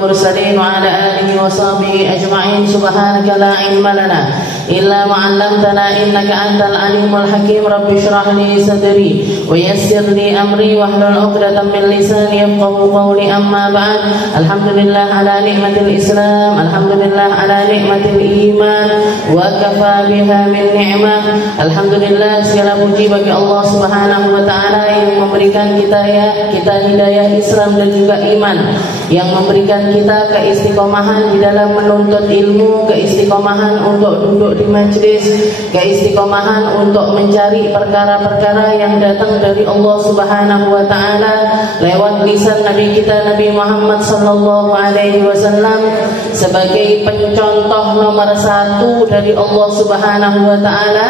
والمرسلين وعلى آله وصحبه أجمعين. سبحانك لا علم لنا إلا ما علمتنا إنك أنت العليم الحكيم. رب اشرح لي صدري ويسر لي أمري واحلل عقدة من لساني يفقهوا قولي. أما بعد. الحمد لله على نعمة الإسلام, الحمد لله على نعمة الإيمان, وكفى بها من نعمة. Alhamdulillah, segala puji bagi Allah Subhanahu wa Ta'ala yang memberikan kita hidayah Islam dan juga iman, yang memberikan kita keistiqomahan di dalam menuntut ilmu, keistiqomahan untuk duduk di majlis, keistiqomahan untuk mencari perkara-perkara yang datang dari Allah Subhanahu wa Ta'ala lewat lisan Nabi kita Nabi Muhammad sallallahu alaihi wasallam sebagai pencontoh nomor satu dari Allah Subhanahu wa Ta'ala,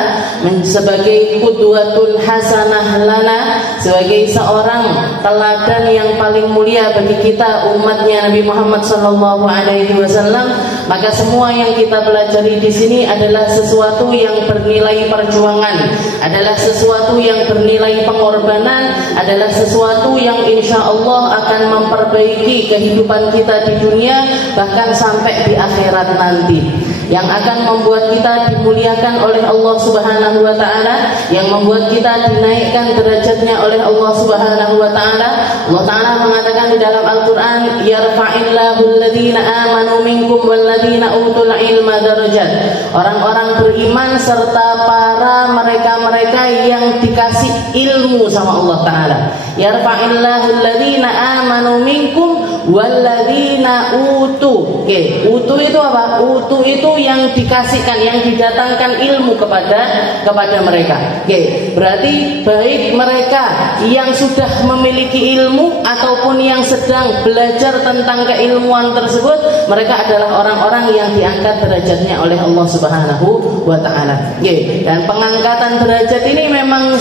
sebagai qudwatun hasanah lana, sebagai seorang teladan yang paling mulia bagi kita umatnya Nabi Muhammad sallallahu alaihi wasallam. Maka semua yang kita pelajari di sini adalah sesuatu yang bernilai perjuangan, adalah sesuatu yang bernilai pengorbanan, adalah sesuatu yang insya Allah akan memperbaiki kehidupan kita di dunia bahkan sampai di akhirat nanti, yang akan membuat kita dimuliakan oleh Allah Subhanahu wa Ta'ala, yang membuat kita dinaikkan derajatnya oleh Allah Subhanahu wa Ta'ala. Allah Ta'ala mengatakan di dalam Al-Quran, yarfa'illahu alladhina amanu minkum walladhina utul ilma darajat. Orang-orang beriman serta para mereka-mereka yang dikasih ilmu sama Allah Ta'ala. Yarfa'illahu alladhina amanu minkum walladhina utu. Oke, utu itu apa? Utu itu yang dikasihkan, yang didatangkan ilmu kepada mereka. Oke, berarti baik mereka yang sudah memiliki ilmu ataupun yang sedang belajar tentang keilmuan tersebut, mereka adalah orang-orang yang diangkat derajatnya oleh Allah Subhanahu wa Ta'ala. Oke, dan pengangkatan derajat ini memang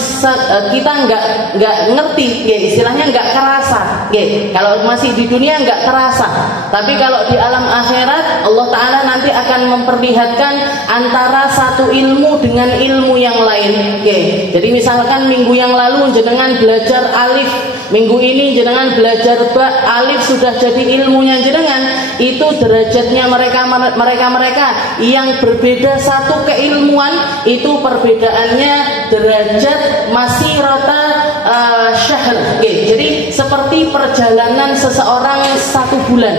kita nggak ngerti, istilahnya nggak kerasa. Oke, kalau masih di dunia nggak terasa, tapi kalau di alam akhirat Allah Ta'ala nanti akan memperlihatkan antara satu ilmu dengan ilmu yang lain. Oke, jadi misalkan minggu yang lalu jenengan belajar alif, minggu ini jenengan belajar ba, alif sudah jadi ilmunya jenengan, itu derajatnya mereka yang berbeda satu keilmuan, itu perbedaannya derajat masih rata syahr. Oke, jadi seperti perjalanan seseorang 1 bulan.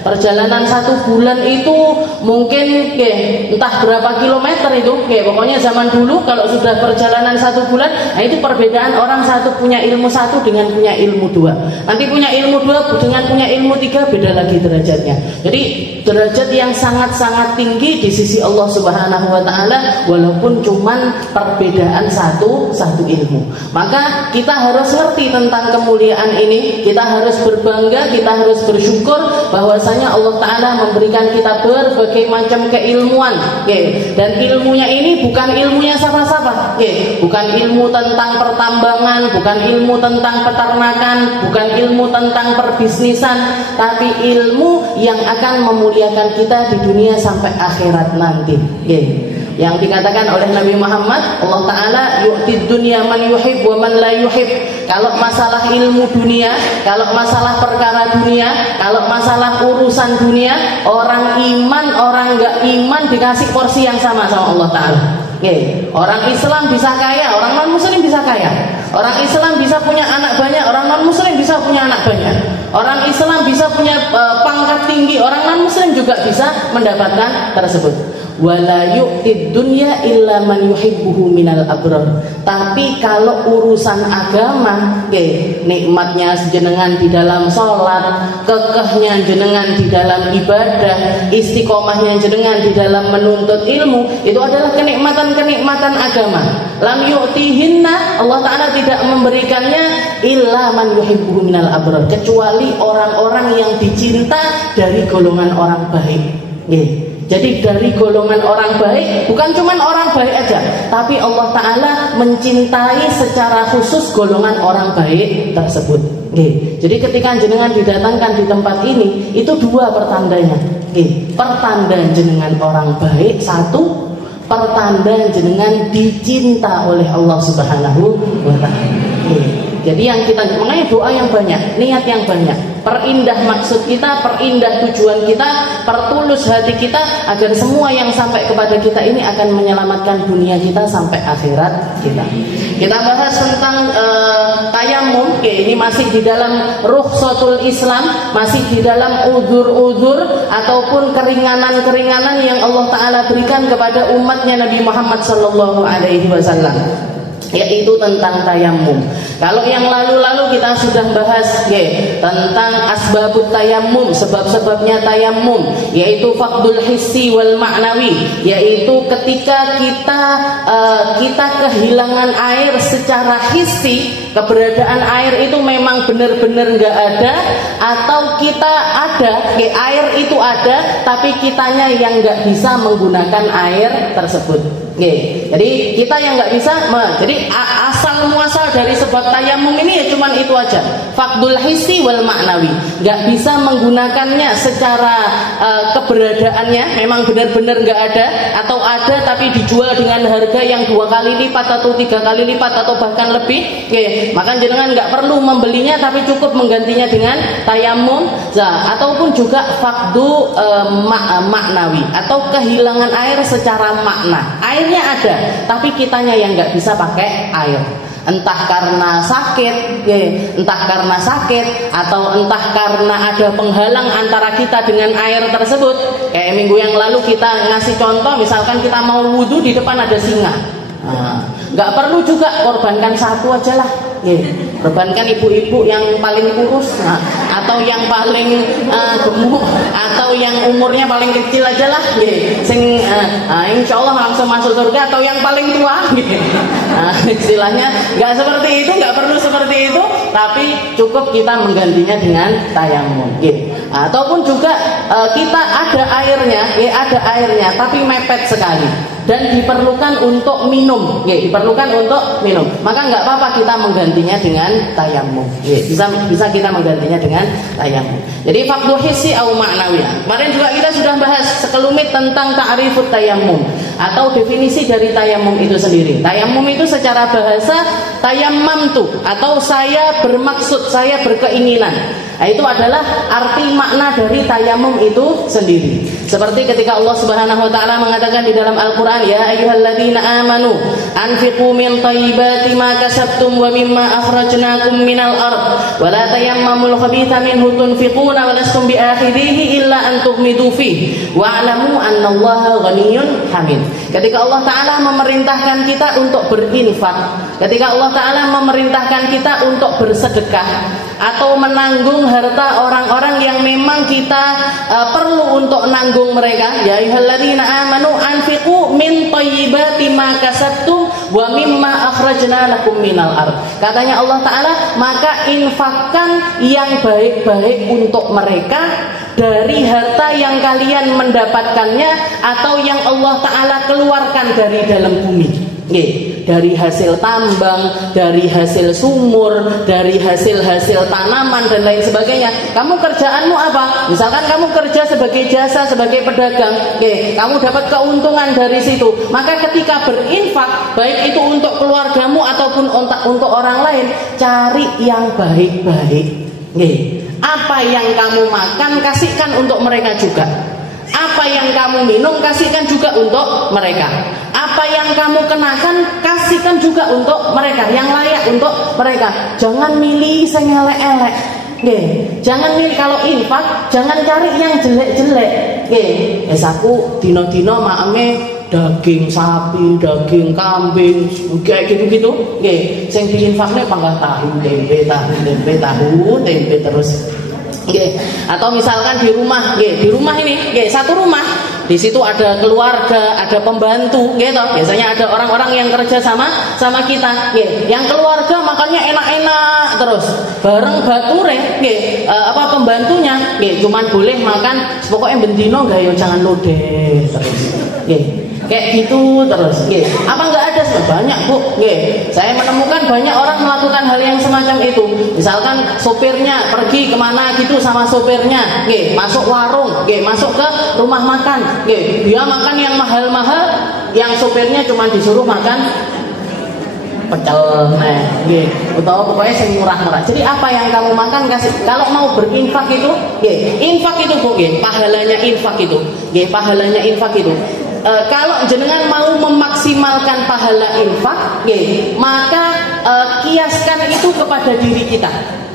Perjalanan 1 bulan itu mungkin entah berapa kilometer itu. Pokoknya zaman dulu kalau sudah perjalanan 1 bulan, nah itu perbedaan orang satu punya ilmu 1 dengan punya ilmu 2. Nanti punya ilmu 2 dengan punya ilmu 3 beda lagi derajatnya. Jadi derajat yang sangat-sangat tinggi di sisi Allah Subhanahu wa Ta'ala, walaupun cuman perbedaan satu ilmu. Maka kita harus ngerti tentang kemuliaan ini, kita harus berbangga, kita harus bersyukur bahwasanya Allah Ta'ala memberikan kita berbagai macam keilmuan. Dan ilmunya ini bukan ilmunya siapa-siapa. Bukan ilmu tentang pertambangan, bukan ilmu tentang peternakan, bukan ilmu tentang perbisnisan, tapi ilmu yang akan memuliakan kita di dunia sampai akhirat nanti. Yang dikatakan oleh Nabi Muhammad, Allah Ta'ala yu'tid dunya man yuhib wa man la yuhib. Kalau masalah ilmu dunia, kalau masalah perkara dunia, kalau masalah urusan dunia, orang iman, orang enggak iman dikasih porsi yang sama Allah Ta'ala. Orang Islam bisa kaya, orang non muslim bisa kaya. Orang Islam bisa punya anak banyak, orang non muslim bisa punya anak banyak. Orang Islam bisa punya pangkat tinggi, orang non muslim juga bisa mendapatkan tersebut. Wala yu'tid dunya illa man yuhibbuhu minal abrar. Tapi kalau urusan agama, nikmatnya jenengan di dalam sholat, kekehnya jenengan di dalam ibadah, istiqomahnya jenengan di dalam menuntut ilmu, itu adalah kenikmatan-kenikmatan agama. Lam yu'tihinna, Allah Ta'ala tidak memberikannya illa man yuhibbuhu minal abrar, kecuali orang-orang yang dicinta dari golongan orang baik. Jadi dari golongan orang baik, bukan cuma orang baik aja, tapi Allah Ta'ala mencintai secara khusus golongan orang baik tersebut. Jadi ketika jenengan didatangkan di tempat ini, itu 2 pertandanya. Pertanda jenengan orang baik, 1, pertanda jenengan dicinta oleh Allah Subhanahu wa Ta'ala. Jadi yang kita, makanya doa yang banyak, niat yang banyak, perindah maksud kita, perindah tujuan kita, pertulus hati kita, agar semua yang sampai kepada kita ini akan menyelamatkan dunia kita sampai akhirat kita. Kita bahas tentang tayamum. Ini masih di dalam rukhsatul Islam, masih di dalam udzur-udzur ataupun keringanan-keringanan yang Allah Ta'ala berikan kepada umatnya Nabi Muhammad Sallallahu Alaihi Wasallam, yaitu tentang tayamum. Kalau yang lalu-lalu kita sudah bahas tentang asbabut tayamum, sebab-sebabnya tayamum, yaitu faqdul hissi wal ma'nawi, yaitu ketika kita kehilangan air secara hissi, keberadaan air itu memang benar-benar nggak ada, atau kita ada, air itu ada, tapi kitanya yang nggak bisa menggunakan air tersebut. Jadi kita yang nggak bisa, jadi asal muasal dari sebab tayamum ini ya cuman itu aja, faqdul hissi wal ma'nawi, nggak bisa menggunakannya secara keberadaannya, memang benar-benar nggak ada, atau ada tapi dijual dengan harga yang 2 kali lipat atau 3 kali lipat atau bahkan lebih, maka jenengan nggak perlu membelinya tapi cukup menggantinya dengan tayamum. Ataupun juga faqdu maknawi, atau kehilangan air secara makna, airnya ada tapi kitanya yang nggak bisa pakai air, entah karena sakit, atau entah karena ada penghalang antara kita dengan air tersebut. Kayak minggu yang lalu kita ngasih contoh, misalkan kita mau wudhu di depan ada singa, nggak perlu juga korbankan satu aja lah, korbankan ibu-ibu yang paling kurus, atau yang paling gemuk, atau yang umurnya paling kecil aja lah, insya Allah langsung masuk surga, atau yang paling tua, istilahnya nggak seperti itu, nggak perlu seperti itu, tapi cukup kita menggantinya dengan tayamum. Ataupun juga kita ada airnya, tapi mepet sekali dan diperlukan untuk minum, diperlukan untuk minum, maka nggak apa-apa kita menggantinya dengan tayamum. Bisa kita menggantinya dengan tayamum. Jadi faqdu hissi au ma'nawiyah. Kemarin juga kita sudah bahas sekelumit tentang ta'rifut tayamum, atau definisi dari tayamum itu sendiri. Tayamum itu secara bahasa tayammamtu, atau saya bermaksud, saya berkeinginan. Itu adalah arti makna dari tayamum itu sendiri. Seperti ketika Allah Subhanahu wa taala mengatakan di dalam Al-Qur'an, ya ayyuhalladzina amanu anfiqu min thayyibati ma kasabtum wa mimma akhrajnakum minal ard wa la tayammamul khabitha minhu tunfiquna wa lastum biakhirihi illa an tughmidu fihi wa'lamu annallaha ghaniyyun hamid. Ketika Allah Ta'ala memerintahkan kita untuk berinfak, ketika Allah Ta'ala memerintahkan kita untuk bersedekah atau menanggung harta orang-orang yang memang kita perlu untuk nanggung mereka, ya ayyuhalladzina amanu anfiqu min thayyibati ma kasabtum wa mimma akhrajna lakum minal ard. Katanya Allah Ta'ala, maka infakkan yang baik-baik untuk mereka dari harta yang kalian mendapatkannya atau yang Allah Ta'ala keluarkan dari dalam bumi. Dari hasil tambang, dari hasil sumur, dari hasil-hasil tanaman dan lain sebagainya. Kamu kerjaanmu apa? Misalkan kamu kerja sebagai jasa, sebagai pedagang, kamu dapat keuntungan dari situ. Maka ketika berinfak, baik itu untuk keluargamu ataupun untuk orang lain, cari yang baik-baik. Apa yang kamu makan, kasihkan untuk mereka juga. Apa yang kamu minum, kasihkan juga untuk mereka. Apa yang kamu kenakan, kasihkan juga untuk mereka, yang layak untuk mereka. Jangan milih yang elek-elek. Jangan milih, kalau infak jangan cari yang jelek-jelek. Aku dino-dino maeme daging sapi, daging kambing, kayak gitu-gitu. Sing diinfakne panggah tahu, tempe terus. Atau misalkan di rumah ini, satu rumah, di situ ada keluarga, ada pembantu, gitu. Biasanya ada orang-orang yang kerja sama kita, yang keluarga makannya enak-enak terus, bareng bature, pembantunya, cuman boleh makan, pokoknya bendino gak yo jangan lode terus, kayak gitu terus. Apa nggak ada? Banyak, Bu. Saya menemukan banyak orang melakukan hal yang semacam itu. Misalkan sopirnya pergi kemana gitu sama sopirnya, masuk warung, masuk ke rumah makan, dia makan yang mahal-mahal, yang sopirnya cuma disuruh makan pecel nggih, utawa pokoknya sing murah-murah. Jadi apa yang kamu makan kasih. Kalau mau berinfak itu, nggih, infak itu Bu nggih, pahalanya infak itu. Nggih, pahalanya infak itu. Kalau jenengan mau memaksimalkan pahala infak, nggih, maka kiaskan itu kepada diri kita.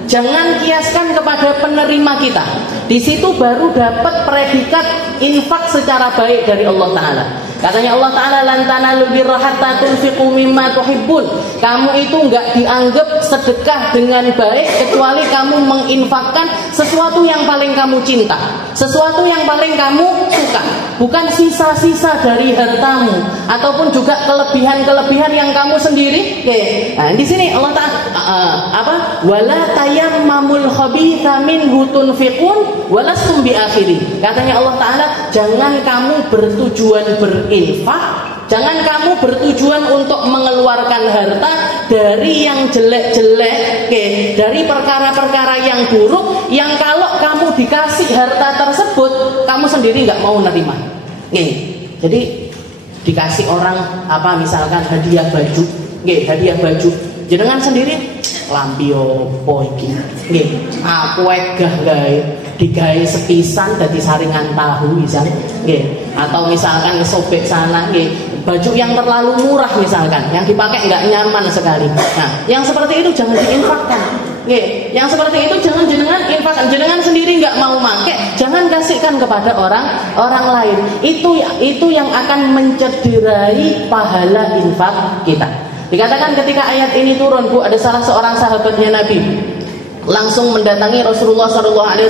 Jangan kiaskan kepada penerima kita. Di situ baru dapat predikat infak secara baik dari Allah Ta'ala. Katanya Allah Ta'ala, lan tanalul birra hatta tunfiqu mimma tuhibbun. Kamu itu enggak dianggap sedekah dengan baik kecuali kamu menginfakkan sesuatu yang paling kamu cinta, sesuatu yang paling kamu suka, bukan sisa-sisa dari hartamu ataupun juga kelebihan-kelebihan yang kamu sendiri. Nah, di sini Allah Ta'ala wala tayammamul khabitha minhu tunfiqun walastum biakhiri. Katanya Allah Ta'ala, jangan kamu bertujuan berinfak, jangan kamu bertujuan untuk mengeluarkan harta dari yang jelek-jelek, dari perkara-perkara yang buruk, yang kalau kamu dikasih harta tersebut kamu sendiri nggak mau nerima. Jadi dikasih orang misalkan hadiah baju, hadiah baju, jenengan sendiri lambi opo iki nggih, aku wegah gawe digawe sepisan dadi saringan tahu misal nggih, atau misalkan kesobek sana nggih, baju yang terlalu murah misalkan yang dipakai nggak nyaman sekali. Nah, yang seperti itu jangan diinfakkan nggih, yang seperti itu jangan jenengan infakkan. Jenengan sendiri nggak mau pakai, jangan kasihkan kepada orang lain. Itu yang akan mencederai pahala infak kita. Dikatakan ketika ayat ini turun, Bu, ada salah seorang sahabatnya Nabi langsung mendatangi Rasulullah SAW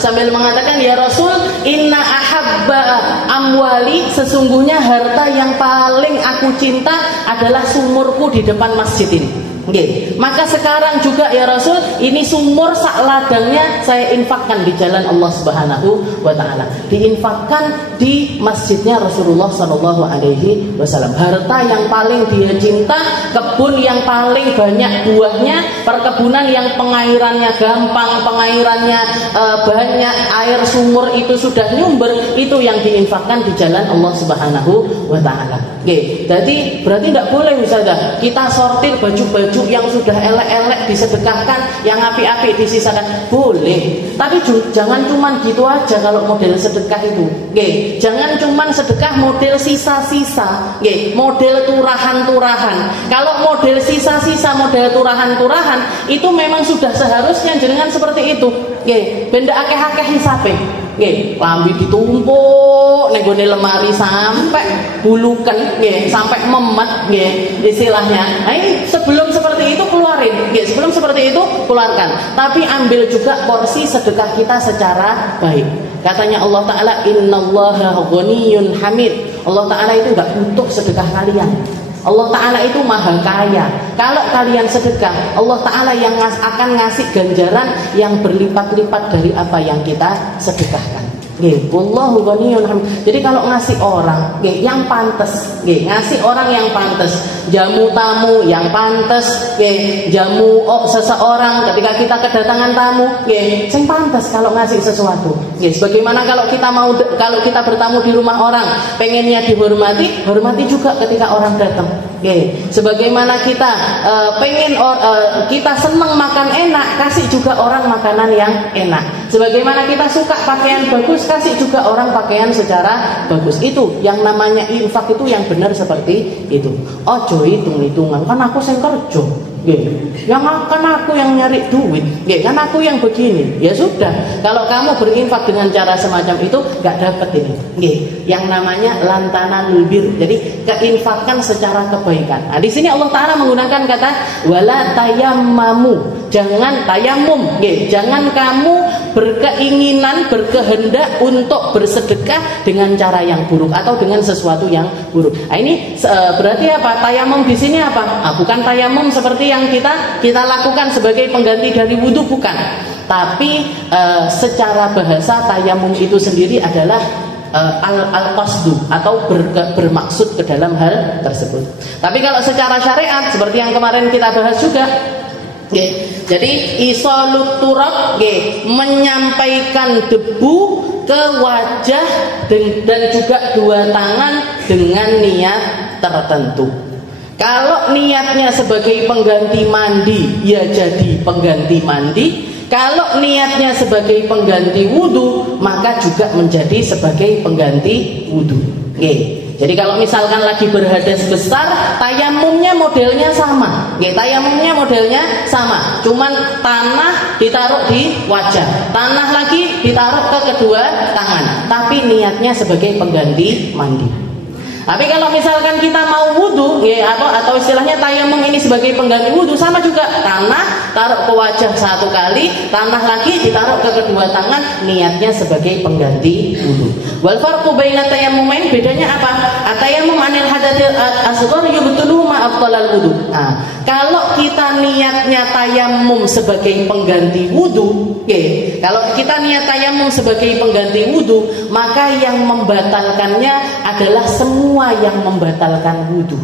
sambil mengatakan, ya Rasul, inna ahabba amwali, sesungguhnya harta yang paling aku cinta adalah sumurku di depan masjid ini. Maka sekarang juga ya Rasul, ini sumur sak ladangnya saya infakkan di jalan Allah Subhanahu wa Ta'ala. Diinfakkan di masjidnya Rasulullah SAW. Harta yang paling dia cinta, kebun yang paling banyak buahnya, perkebunan yang pengairannya gampang, pengairannya banyak, air sumur itu sudah nyumber, itu yang diinfakkan di jalan Allah Subhanahu wa Ta'ala. Jadi berarti tidak boleh Ustazah kita sortir baju-baju yang sudah elek-elek disedekahkan, yang api-api disisakan. Boleh, tapi jangan cuman gitu aja kalau model sedekah itu. Jangan cuman sedekah model sisa-sisa, model turahan-turahan. Kalau model sisa-sisa, model turahan-turahan, itu memang sudah seharusnya jenengan seperti itu. Benda akeh-akeh hisabe. Lambi ditumpuk ning gone lemari sampai bulukan, sampai memet, istilahnya. Nah, ini sebelum seperti itu keluarin, sebelum seperti itu keluarkan. Tapi ambil juga porsi sedekah kita secara baik. Katanya Allah Ta'ala, innallaha ghaniyyun hamid. Allah Ta'ala itu enggak butuh sedekah kalian. Allah Ta'ala itu maha kaya. Kalau kalian sedekah, Allah Ta'ala yang akan ngasih ganjaran yang berlipat-lipat dari apa yang kita sedekahkan. Wallahu ghaniyyun hamid. Jadi kalau ngasih orang yang pantas, ngasih orang yang pantas, jamu tamu yang pantas, jamu seseorang ketika kita kedatangan tamu, sing pantas kalau ngasih sesuatu. Sebagaimana kalau kita bertamu di rumah orang, pengennya dihormati, hormati juga ketika orang datang. Sebagaimana kita kita senang makan enak, kasih juga orang makanan yang enak. Sebagaimana kita suka pakaian bagus, kasih juga orang pakaian secara bagus. Itu yang namanya infak, itu yang benar seperti itu. Ojo hitung-hitungan, kan aku sing kerja, yang kan aku yang nyari duit, kan aku yang begini. Ya sudah, kalau kamu berinfak dengan cara semacam itu nggak dapat ini. Yang namanya lantanan bir. Jadi keinfakan secara kebaikan. Nah, di sini Allah Ta'ala menggunakan kata wala tayammamu. Jangan tayamum, jangan kamu berkeinginan, berkehendak untuk bersedekah dengan cara yang buruk atau dengan sesuatu yang buruk. Nah, ini berarti apa? Tayamum di sini apa? Bukan tayamum seperti yang kita lakukan sebagai pengganti dari wudhu, bukan. Tapi secara bahasa tayamum itu sendiri adalah al-qasdu atau bermaksud ke dalam hal tersebut. Tapi kalau secara syariat seperti yang kemarin kita bahas juga, jadi isalut turab, menyampaikan debu ke wajah dan juga dua tangan dengan niat tertentu. Kalau niatnya sebagai pengganti mandi, ya jadi pengganti mandi. Kalau niatnya sebagai pengganti wudu, maka juga menjadi sebagai pengganti wudu. Oke. Jadi kalau misalkan lagi berhadas besar, tayamumnya modelnya sama. Oke, tayamumnya modelnya sama. Cuman tanah ditaruh di wajah, tanah lagi ditaruh ke kedua tangan. Tapi niatnya sebagai pengganti mandi. Tapi kalau misalkan kita mau wudu, ya, atau istilahnya tayamum ini sebagai pengganti wudu, sama juga, tanah taruh ke wajah satu kali, tanah lagi ditaruh ke kedua tangan, niatnya sebagai pengganti wudu. Wal farqu baina tayammumain, bedanya apa? At-tayammum anil hadatsil asghar yubtilu ma afdalal wudu. Nah, kalau kita niatnya tayamum sebagai pengganti wudu, okay, kalau kita niat tayamum sebagai pengganti wudu, maka yang membatalkannya adalah semua yang membatalkan wudu.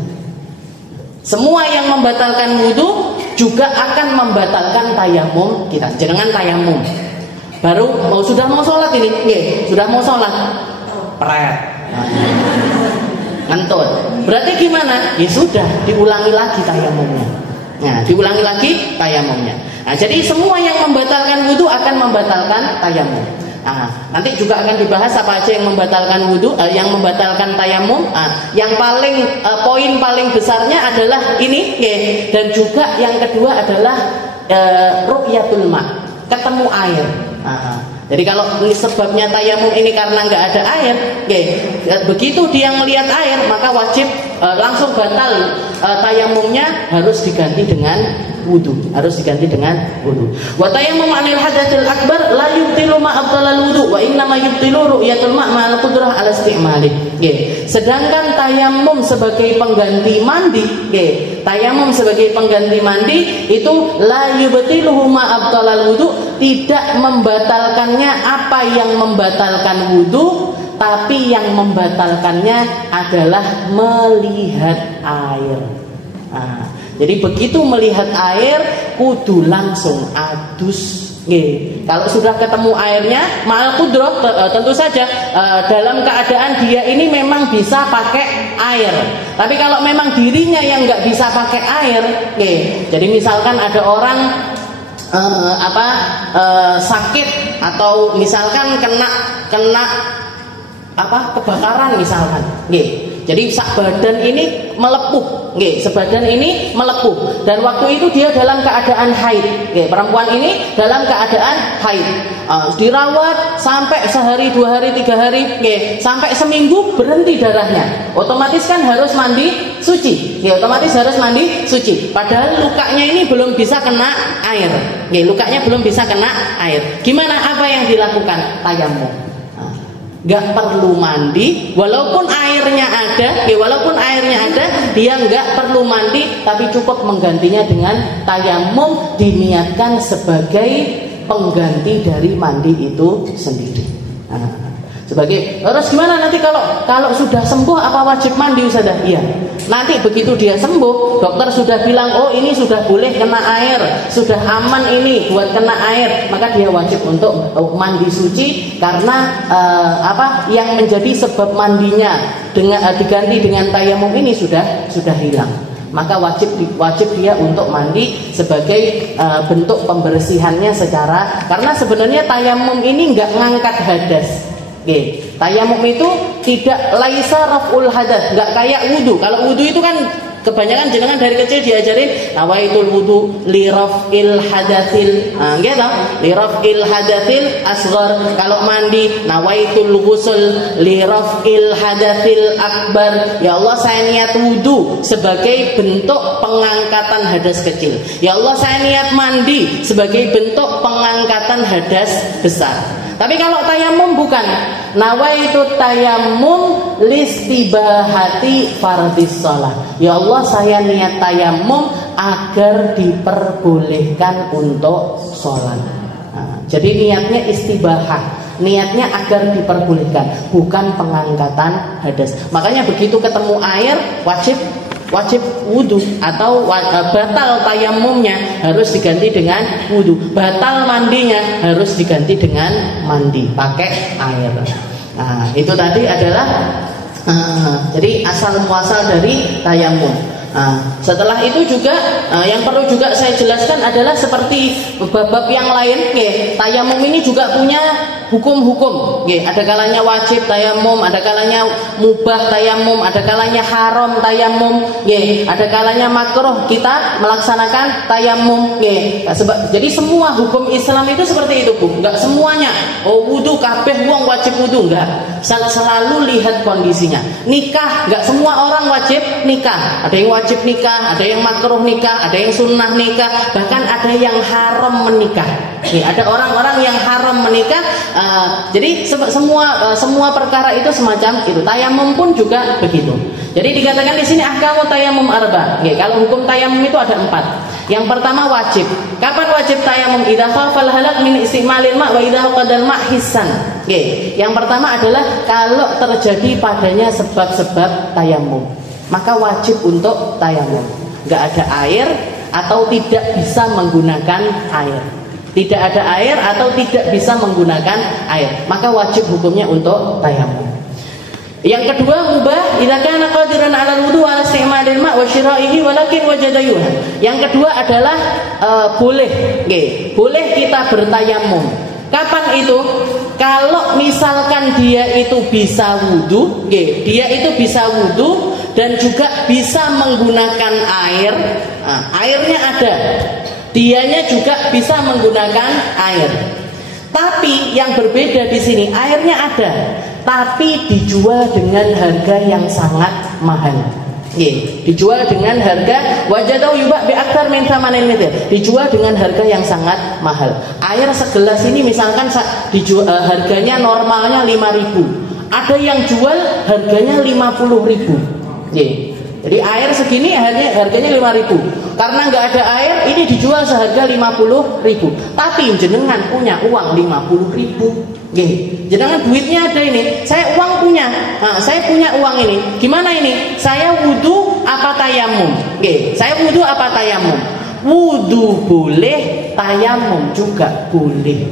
Semua yang membatalkan wudu juga akan membatalkan tayamum kita. Jangan tayamum. Baru sudah mau sholat ini, sudah mau sholat, pret, ngentut. Berarti gimana? Ya sudah, diulangi lagi tayamumnya. Nah, diulangi lagi tayamumnya. Nah, jadi semua yang membatalkan wudu akan membatalkan tayamum. Nah, nanti juga akan dibahas apa aja yang membatalkan wudu, yang membatalkan tayamum. Yang paling poin paling besarnya adalah ini, dan juga yang kedua adalah ru'yatul ma, ketemu air. Jadi kalau sebabnya tayamum ini karena nggak ada air, begitu dia melihat air maka wajib langsung batal, tayamumnya harus diganti dengan wudu, harus diganti dengan wudu. Wa tayammum 'anil hadatsil akbar la yubtilu ma afdalal wudu wa inna ma yubtilu ru'yatul ma' ma'al qudrah 'ala istimali. Sedangkan tayamum sebagai pengganti mandi, tayamum sebagai pengganti mandi itu la yubtilu ma afdalal wudu, tidak membatalkannya apa yang membatalkan wudu, tapi yang membatalkannya adalah melihat air. Jadi begitu melihat air kudu langsung adus. Kalau sudah ketemu airnya, ma'al qudrah, tentu saja dalam keadaan dia ini memang bisa pakai air. Tapi kalau memang dirinya yang nggak bisa pakai air, jadi misalkan ada orang sakit atau misalkan kena kebakaran misalkan, jadi sak badan ini melepuh, sebadan ini melepuh, dan waktu itu dia dalam keadaan haid, perempuan ini dalam keadaan haid, dirawat sampai sehari, 2 hari, 3 hari, sampai seminggu berhenti darahnya, otomatis kan harus mandi suci, otomatis harus mandi suci. Padahal lukanya ini belum bisa kena air, lukanya belum bisa kena air. Gimana? Apa yang dilakukan? Tayamum. Gak perlu mandi, walaupun airnya ada, dia nggak perlu mandi, tapi cukup menggantinya dengan tayamum, diniatkan sebagai pengganti dari mandi itu sendiri. Sebagai terus gimana nanti kalau sudah sembuh apa wajib mandi Ustazah? Iya. Nanti begitu dia sembuh, dokter sudah bilang oh ini sudah boleh kena air, sudah aman ini buat kena air, maka dia wajib untuk mandi suci karena yang menjadi sebab mandinya dengan diganti dengan tayamum ini sudah hilang. Maka wajib dia untuk mandi sebagai bentuk pembersihannya karena sebenarnya tayamum ini nggak ngangkat hadas. Tayamum itu tidak laisa raf'ul hadas, nggak kayak wudu. Kalau wudu itu kan kebanyakan jenengan dari kecil diajarin nawaitul wudu li raf'il hadatsil, li raf'il hadatsil asghar. Kalau mandi nawaitul ghusl li raf'il hadatsil akbar. Ya Allah, saya niat wudu sebagai bentuk pengangkatan hadas kecil. Ya Allah, saya niat mandi sebagai bentuk pengangkatan hadas besar. Tapi kalau tayamum bukan, nawaitu tayamum listibahati fardhis shalah. Ya Allah, saya niat tayamum agar diperbolehkan untuk sholat. Jadi niatnya istibahah, niatnya agar diperbolehkan, bukan pengangkatan hadas. Makanya begitu ketemu air wajib wudu atau batal tayamumnya harus diganti dengan wudu, batal mandinya harus diganti dengan mandi pakai air. Itu tadi adalah jadi asal muasal dari tayamum. Setelah itu juga yang perlu juga saya jelaskan adalah seperti bab-bab yang lain, tayamum ini juga punya hukum-hukum. Ada kalanya wajib tayamum, ada kalanya mubah tayamum, ada kalanya haram tayamum, ada kalanya makruh kita melaksanakan tayamum. Jadi semua hukum Islam itu seperti itu, Bu. Enggak semuanya wudu kabeh wong wajib wudu, enggak. Selalu lihat kondisinya. Nikah, enggak semua orang wajib nikah. Ada yang wajib nikah, ada yang makruh nikah, ada yang sunnah nikah, bahkan ada yang haram menikah. Ada orang-orang yang haram menikah. Jadi semua perkara itu semacam itu. Tayamum pun juga begitu. Jadi dikatakan di sini ahkamu tayamum arba. Kalau hukum tayamum itu ada 4. Yang pertama wajib. Kapan wajib tayamum? Idza khafal halak min istimalil ma' wa idza qadal ma' hissan. Yang pertama adalah kalau terjadi padanya sebab-sebab tayamum, maka wajib untuk tayamum. Enggak ada air atau tidak bisa menggunakan air. Tidak ada air atau tidak bisa menggunakan air, maka wajib hukumnya untuk tayamum. Yang kedua mubah, idza kana qadiran 'ala al-wudu' wa isti'malil ma' wa syira'ihi walakin wajada yuha. Yang kedua adalah boleh. Boleh kita bertayamum. Kapan itu? Kalau misalkan dia itu bisa wudu, dia itu bisa wudu dan juga bisa menggunakan air. Airnya ada. Dianya juga bisa menggunakan air. Tapi yang berbeda di sini, airnya ada, tapi dijual dengan harga yang sangat mahal. Dijual dengan harga wajadau yubak bi akthar min thamanil mithl. Dijual dengan harga yang sangat mahal. Air segelas ini misalkan harganya normalnya 5.000. Ada yang jual harganya 50.000. Jadi air segini harganya 5.000. Karena nggak ada air, ini dijual seharga 50.000. Tapi jenengan punya uang 50.000. Jenengan duitnya ada ini. Saya uang punya. Saya punya uang ini. Gimana ini? Saya wudu apa tayamum? Saya wudu apa tayamum? Wudu boleh, tayamum juga boleh.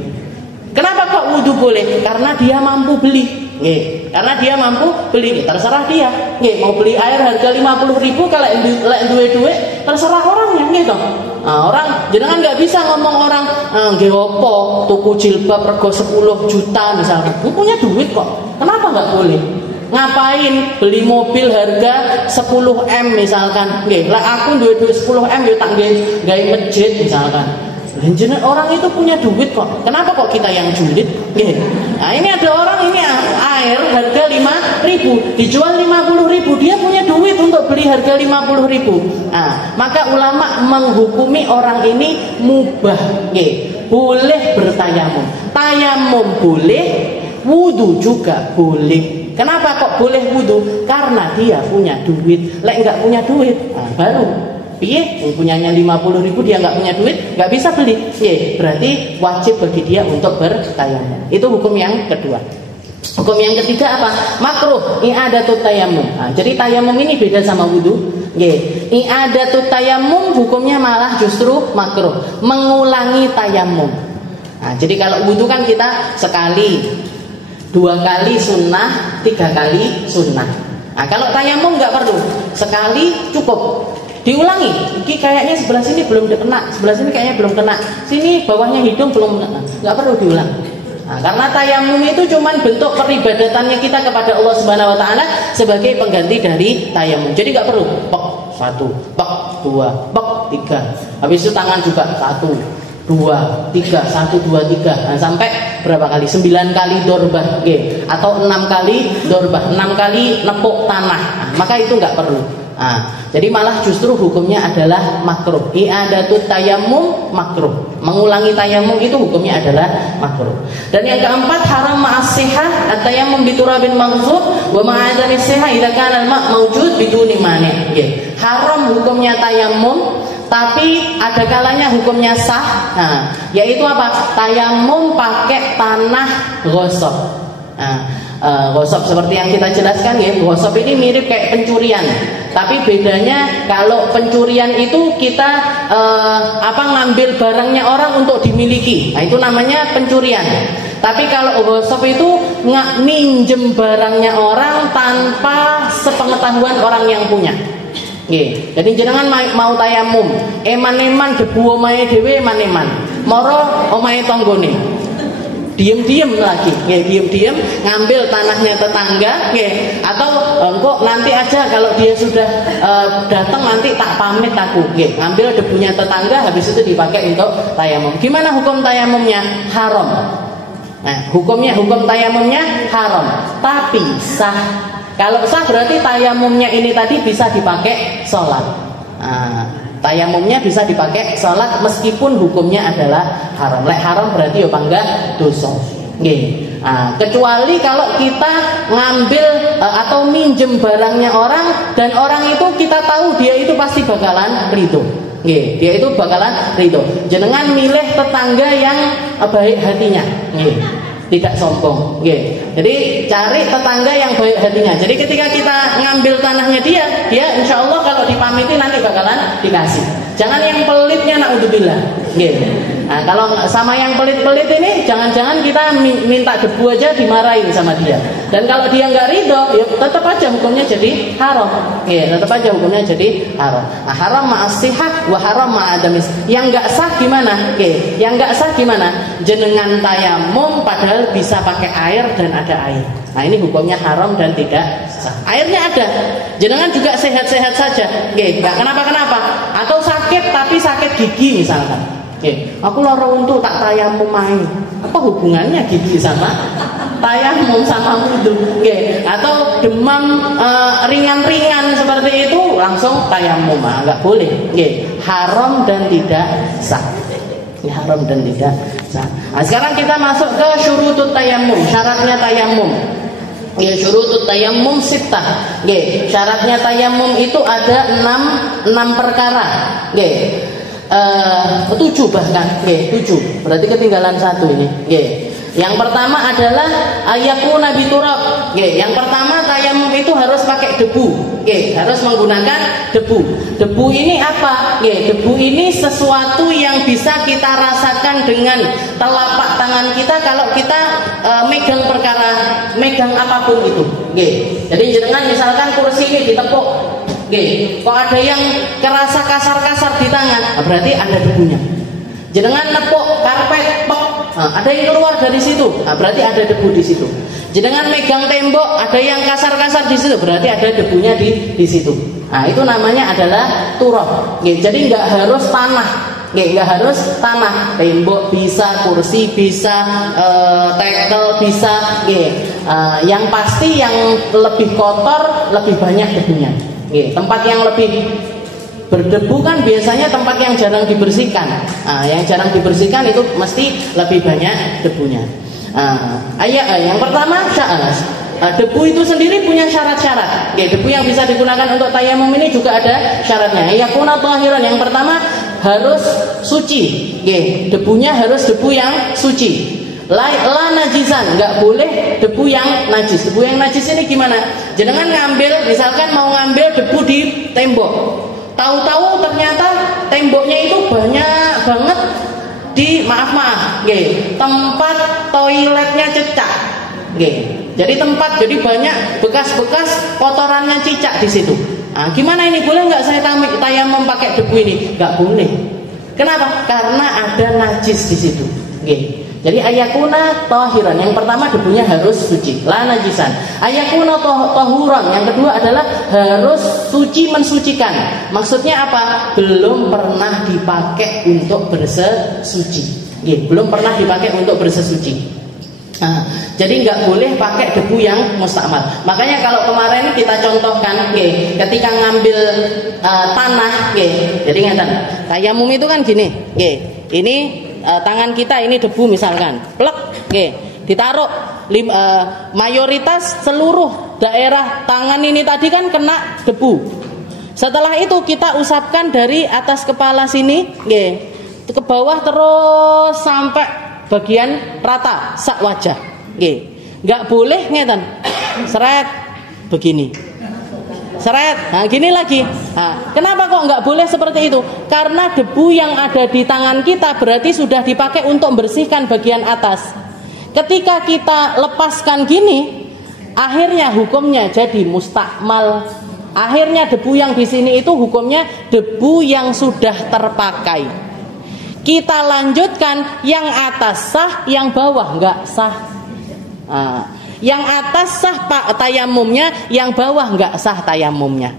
Kenapa kok wudu boleh? Karena dia mampu beli. Karena dia mampu beli, terserah dia. Mau beli air harga 50.000, kalau duwe terserah orangnya gitu. Orang jenengan nggak bisa ngomong orang nggih opo tuku jilbab rego 10 juta misalkan. Punya duit kok. Kenapa nggak boleh? Ngapain beli mobil harga 10M misalkan? Lah aku duwe duit 10M yo tak gawe masjid misalkan. Jenengan orang itu punya duit kok. Kenapa kok kita yang julid? Nah, ini ada orang ini air harga 5.000 dijual 50.000, dia punya duit untuk beli harga 50.000. Maka ulama menghukumi orang ini mubah. Boleh bertayamum. Tayamum boleh, wudu juga boleh. Kenapa kok boleh wudu? Karena dia punya duit. Lek enggak punya duit, baru punyanya 50.000, dia nggak punya duit, nggak bisa beli. Berarti wajib bagi dia untuk bertayamum. Itu hukum yang kedua. Hukum yang ketiga apa? Makruh, i'adatut tayamum. Jadi tayamum ini beda sama wudu. I'adatut tayamum hukumnya malah justru makruh, mengulangi tayamum. Jadi kalau wudu kan kita sekali, 2 kali sunnah, 3 kali sunnah. Kalau tayamum nggak perlu, sekali cukup. Diulangi, ini kayaknya sebelah sini belum kena, sebelah sini kayaknya belum kena, sini bawahnya hidung belum kena, nggak perlu diulang. Karena tayamum itu cuma bentuk peribadatannya kita kepada Allah Subhanahu Wa Taala sebagai pengganti dari tayamum. Jadi nggak perlu pek 1, pek 2, pek 3. Habis itu tangan juga 1, 2, 3, 1, 2, 3. Sampai berapa kali? 9 kali dorbah, atau 6 kali dorbah, 6 kali nepuk tanah. Maka itu nggak perlu. Jadi malah justru hukumnya adalah makruh. I'adatut tayamum makruh. Mengulangi tayamum itu hukumnya adalah makruh. Dan yang keempat haram ma'as-sihah at-tayammum bi turabin maghzub wa ma'adami sihah idza kana al-ma' mawjud biduni mani'. Haram hukumnya tayamum, tapi ada kalanya hukumnya sah. Yaitu apa? Tayamum pakai tanah gosok. Gosok seperti yang kita jelaskan gosok ini mirip kayak pencurian. Tapi bedanya kalau pencurian itu kita ngambil barangnya orang untuk dimiliki. Itu namanya pencurian. Tapi kalau gosok itu minjem barangnya orang tanpa sepengetahuan orang yang punya. Nggih. Jadi jenengan mau tayamum, eman-eman debu omahe dhewe eman-eman. Moro omahe tanggane. Diem-diem lagi, nggih, diem-diem ngambil tanahnya tetangga, nggih. Atau kok nanti aja kalau dia sudah datang nanti tak pamit aku, nggih. Ngambil debunya tetangga habis itu dipakai untuk tayamum. Gimana hukum tayamumnya? Haram. Nah, hukum tayamumnya haram, tapi sah. Kalau sah berarti tayamumnya ini tadi bisa dipakai sholat. Nah, tayamumnya bisa dipakai sholat meskipun hukumnya adalah haram. Lek haram berarti ya bangga dosa. Nggih. Nah, kecuali kalau kita ngambil atau minjem barangnya orang dan orang itu kita tahu dia itu pasti bakalan ridho. Nggih, dia itu bakalan ridho. Jenengan milih tetangga yang baik hatinya. Nggih. Tidak sombong, okay. Jadi cari tetangga yang baik hatinya. Jadi ketika kita ngambil tanahnya dia insya Allah kalau dipamiti nanti bakalan dikasih. Jangan yang pelitnya naudzubillah, okay. Nah, kalau sama yang pelit-pelit ini jangan-jangan kita minta debu aja dimarahin sama dia. Dan kalau dia nggak ridho, ya tetap aja hukumnya jadi haram. Tetap aja hukumnya jadi haram. Nah, haram ma'as-sihah wa haram ma'adamis. Yang nggak sah gimana? Yang nggak sah gimana? Jenengan tayamum padahal bisa pakai air dan ada air. Nah, ini hukumnya haram dan tidak sah. Airnya ada, jenengan juga sehat-sehat saja, nggak kenapa-kenapa. Atau sakit tapi sakit gigi misalkan. Aku lara untu tak tayamum main. Apa hubungannya gigi sama tayamum sama wudu? Atau demam ringan-ringan seperti itu langsung tayamum, nggak boleh. Haram dan tidak sah. Haram dan tidak sah. Nah, sekarang kita masuk ke syurutut tayamum, syaratnya tayamum. Syurutut tayamum sittah. Syaratnya tayamum itu ada 6 perkara. 7 bahkan, 7. Berarti ketinggalan 1 ini. Yang pertama adalah ayakuna biturab. Yang pertama tayamum itu harus pakai debu. Harus menggunakan debu. Debu ini apa? Debu ini sesuatu yang bisa kita rasakan dengan telapak tangan kita kalau kita megang apapun itu. Jadi jenengan misalkan kursi ini ditepuk. Kok ada yang kerasa kasar-kasar di tangan, berarti ada debunya. Jenengan nepuk karpet, ada yang keluar dari situ, berarti ada debu di situ. Jenengan megang tembok, ada yang kasar-kasar di situ, berarti ada debunya di situ. Nah, itu namanya adalah turab. Jadi nggak harus tanah, nggak harus tanah. Tembok bisa, kursi bisa, tekel bisa. Yang pasti yang lebih kotor lebih banyak debunya. Tempat yang lebih berdebu kan biasanya tempat yang jarang dibersihkan. Yang jarang dibersihkan itu mesti lebih banyak debunya. Yang pertama debu itu sendiri punya syarat-syarat. Debu yang bisa digunakan untuk tayamum ini juga ada syaratnya. Yakuna tahiran, yang pertama harus suci. Debunya harus debu yang suci. La najisan, nggak boleh debu yang najis. Debu yang najis ini gimana? Jenengan ngambil, misalkan mau ngambil debu di tembok. Tahu-tahu ternyata temboknya itu banyak banget tempat toiletnya cecak. Jadi jadi banyak bekas-bekas kotorannya cicak di situ. Nah, gimana ini? Boleh nggak saya tayamum pakai debu ini? Nggak boleh. Kenapa? Karena ada najis di situ. Jadi ayakuna tahiran, yang pertama debunya harus suci, la najisan. Ayakuna tahuran, yang kedua adalah harus suci, mensucikan. Maksudnya apa? Belum pernah dipakai untuk bersesuci. Belum pernah dipakai untuk bersesuci. Jadi nggak boleh pakai debu yang mustakmal. Makanya kalau kemarin kita contohkan, ketika ngambil tanah, jadi ngeten, tayamum itu kan gini, ini tangan kita ini debu misalkan, plek, ditaruh, mayoritas seluruh daerah tangan ini tadi kan kena debu. Setelah itu kita usapkan dari atas kepala sini, ke bawah terus sampai bagian rata sak wajah, nggak boleh ngeten, seret begini. Seret, nah gini lagi. Nah, kenapa kok nggak boleh seperti itu? Karena debu yang ada di tangan kita berarti sudah dipakai untuk membersihkan bagian atas. Ketika kita lepaskan gini, akhirnya hukumnya jadi mustakmal. Akhirnya debu yang di sini itu hukumnya debu yang sudah terpakai. Kita lanjutkan, yang atas sah, yang bawah enggak sah. Yang atas sah Pak tayamumnya, yang bawah enggak sah tayamumnya.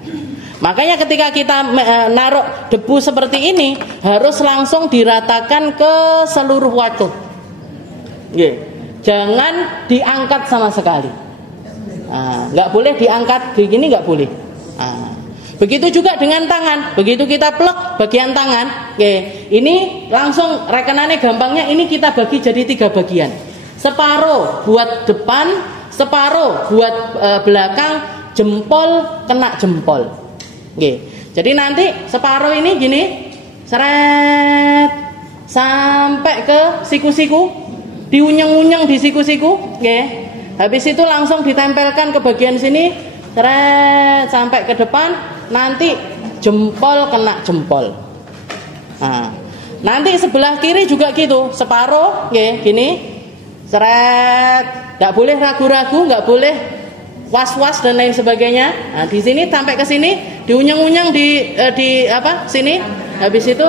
Makanya ketika kita naruh debu seperti ini harus langsung diratakan ke seluruh wajah. Jangan diangkat sama sekali. Enggak boleh diangkat begini, enggak boleh. Begitu juga dengan tangan. Begitu kita plek bagian tangan, ini langsung rekenannya gampangnya ini kita bagi jadi 3 bagian. Separuh buat depan, separuh buat belakang, jempol kena jempol. Jadi nanti separuh ini gini, seret sampai ke siku-siku, diunyeng-unyeng di siku-siku, habis itu langsung ditempelkan ke bagian sini, seret sampai ke depan. Nanti jempol kena jempol. Nanti sebelah kiri juga gitu, separuh, gini, seret. Nggak boleh ragu-ragu, nggak boleh was-was dan lain sebagainya. Di sini sampai ke sini, diunyeng-unyeng di apa sini. Habis itu,